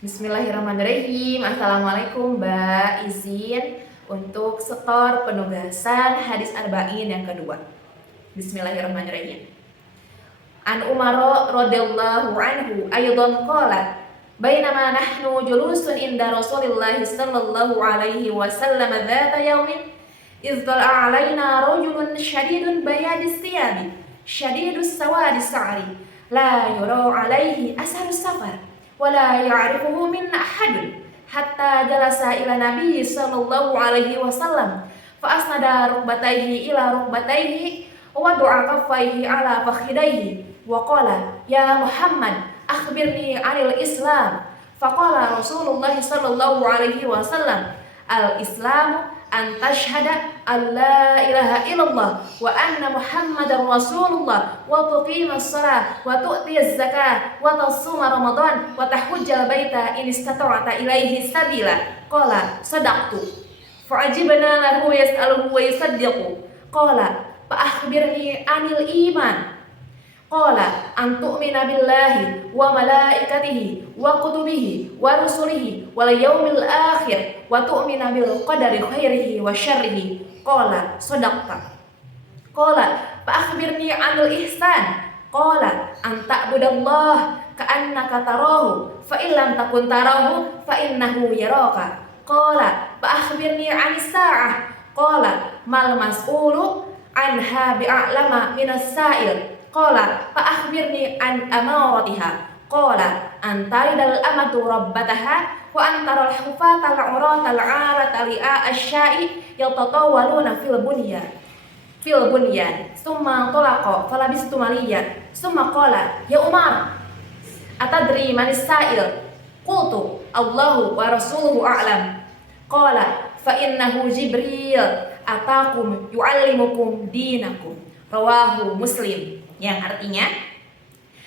Bismillahirrahmanirrahim. Assalamualaikum Mbak. Izin untuk setor penugasan hadis arba'in yang kedua. Bismillahirrahmanirrahim. An Umar radhiyallahu anhu aydan qala bainama nahnu julusun inda Rasulillah sallallahu alaihi wasallam dzata yaumin idh tala'a alaina rajulun syadidun bayadis thiyabi syadidus sawadis sa'ri la yura alaihi asarus safar wala ya'rifuhu minna ahadun hatta jalasa ila nabi sallallahu alaihi wasallam fa asnada rukbatayhi ila rukbatayhi wa du'a kaffayhi ala fakhidayhi wa qala ya Muhammad akhbirni 'anil Islam faqala Rasulullah sallallahu alaihi wasallam al-Islamu an tashhada an la ilaha illallah wa anna Muhammadar Rasulullah wa tuqimas shalah wa tu'tiyaz zakah wa tasuma Ramadan wa tahujjal baita in istata'ta ilaihi sabila. Qala sadaqtu. Fa'ajibna lahu yas'aluhu wa yusaddiqu. Qala fa akhbirni 'anil iman. Qala an tu'mina billahi wa malaikatihi wa kutubihi wa rusulihi wal yaumil akhir wa tu'mina bil qadari khairihi wa syarrihi. Qala sadaqta. Qala fa akhbirni 'anil ihsan. Qala an ta'budallaha ka'annaka tarahu fa illam takun tarahu fa innahu yaraka. Qala fa akhbirni 'anis sa'ah. Qala mal mas'ulu anha bi'a'lama minas sa'il. Qala fa akhbirni an amaratiha. Qala antaridal amatu rabbataha wa antaral hufata al-urata al-'alata li'a asy-sya'i yatatawaluna fil bunyan summa talaqa falabistu maliyan summa qala ya Umar atadri manis sa'il. Qultu Allahu wa rasuluhu a'lam. Qala fa innahu Jibril atakum yu'allimukum dinakum. Rawahu Muslim. Yang artinya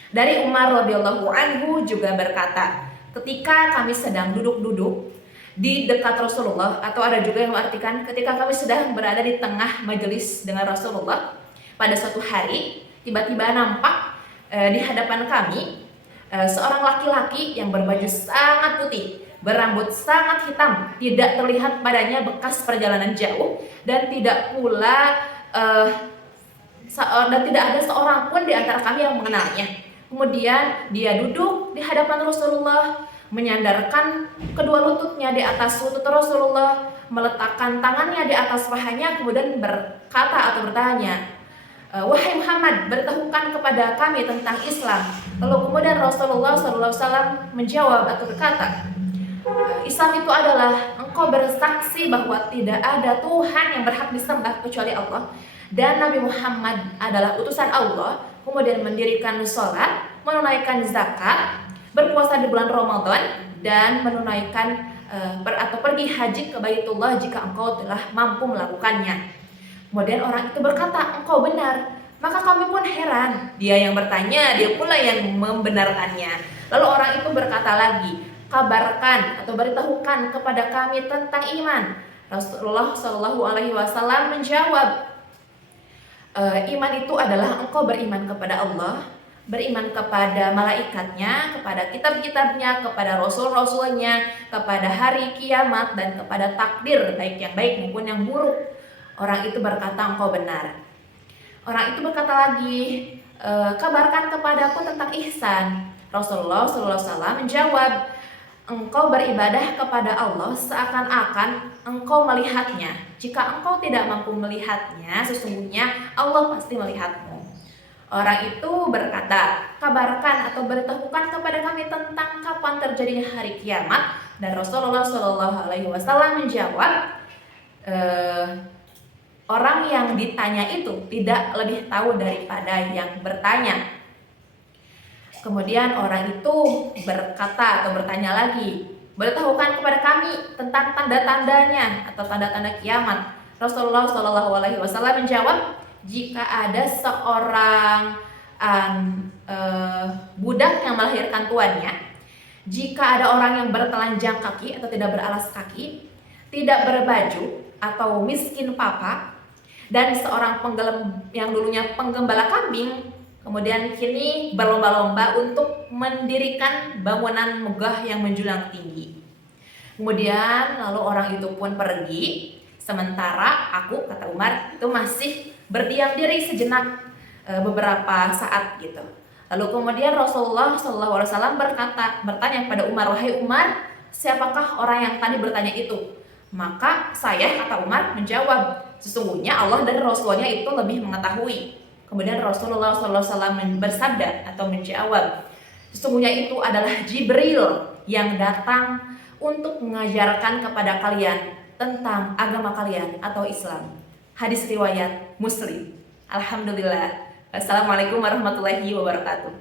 dari Umar radhiyallahu anhu juga berkata, ketika kami sedang duduk-duduk di dekat Rasulullah, atau ada juga yang mengartikan ketika kami sedang berada di tengah majelis dengan Rasulullah, pada suatu hari tiba-tiba nampak di hadapan kami seorang laki-laki yang berbaju sangat putih, berambut sangat hitam, tidak terlihat padanya bekas perjalanan jauh, dan tidak pula dan tidak ada seorang pun di antara kami yang mengenalnya. Kemudian dia duduk di hadapan Rasulullah, menyandarkan kedua lututnya di atas lutut Rasulullah, meletakkan tangannya di atas pahanya, kemudian berkata atau bertanya, wahai Muhammad, beritahukan kepada kami tentang Islam. Lalu kemudian Rasulullah SAW menjawab atau berkata, Islam itu adalah engkau bersaksi bahwa tidak ada Tuhan yang berhak disembah kecuali Allah, dan Nabi Muhammad adalah utusan Allah, kemudian mendirikan sholat, menunaikan zakat, berpuasa di bulan Ramadan, dan menunaikan atau pergi haji ke Baitullah jika engkau telah mampu melakukannya. Kemudian orang itu berkata, engkau benar. Maka kami pun heran. Dia yang bertanya, dia pula yang membenarkannya. Lalu orang itu berkata lagi, kabarkan atau beritahukan kepada kami tentang iman. Rasulullah SAW menjawab, iman itu adalah engkau beriman kepada Allah, beriman kepada malaikatnya, kepada kitab-kitabnya, kepada rasul-rasulnya, kepada hari kiamat, dan kepada takdir baik yang baik maupun yang buruk. Orang itu berkata, engkau benar. Orang itu berkata lagi, kabarkan kepadaku tentang ihsan. Rasulullah SAW menjawab, engkau beribadah kepada Allah seakan-akan engkau melihatnya. Jika engkau tidak mampu melihatnya, sesungguhnya Allah pasti melihatmu. Orang itu berkata, kabarkan atau beritahukan kepada kami tentang kapan terjadinya hari kiamat. Dan Rasulullah SAW menjawab, orang yang ditanya itu tidak lebih tahu daripada yang bertanya. Kemudian orang itu berkata atau bertanya lagi, beritahukan kepada kami tentang tanda-tandanya atau tanda-tanda kiamat. Rasulullah SAW menjawab, jika ada seorang budak yang melahirkan tuannya, jika ada orang yang bertelanjang kaki atau tidak beralas kaki, tidak berbaju atau miskin papa, dan seorang yang dulunya penggembala kambing Kemudian kini berlomba-lomba untuk mendirikan bangunan megah yang menjulang tinggi. Kemudian lalu orang itu pun pergi, sementara aku, kata Umar, itu masih berdiam diri sejenak, beberapa saat gitu. Lalu kemudian Rasulullah SAW bertanya kepada Umar, wahai Umar, siapakah orang yang tadi bertanya itu? Maka saya, kata Umar, menjawab, sesungguhnya Allah dan Rasulnya itu lebih mengetahui. Kemudian Rasulullah SAW bersabda atau menjawab, sesungguhnya itu adalah Jibril yang datang untuk mengajarkan kepada kalian tentang agama kalian atau Islam. Hadis riwayat Muslim. Alhamdulillah. Assalamualaikum warahmatullahi wabarakatuh.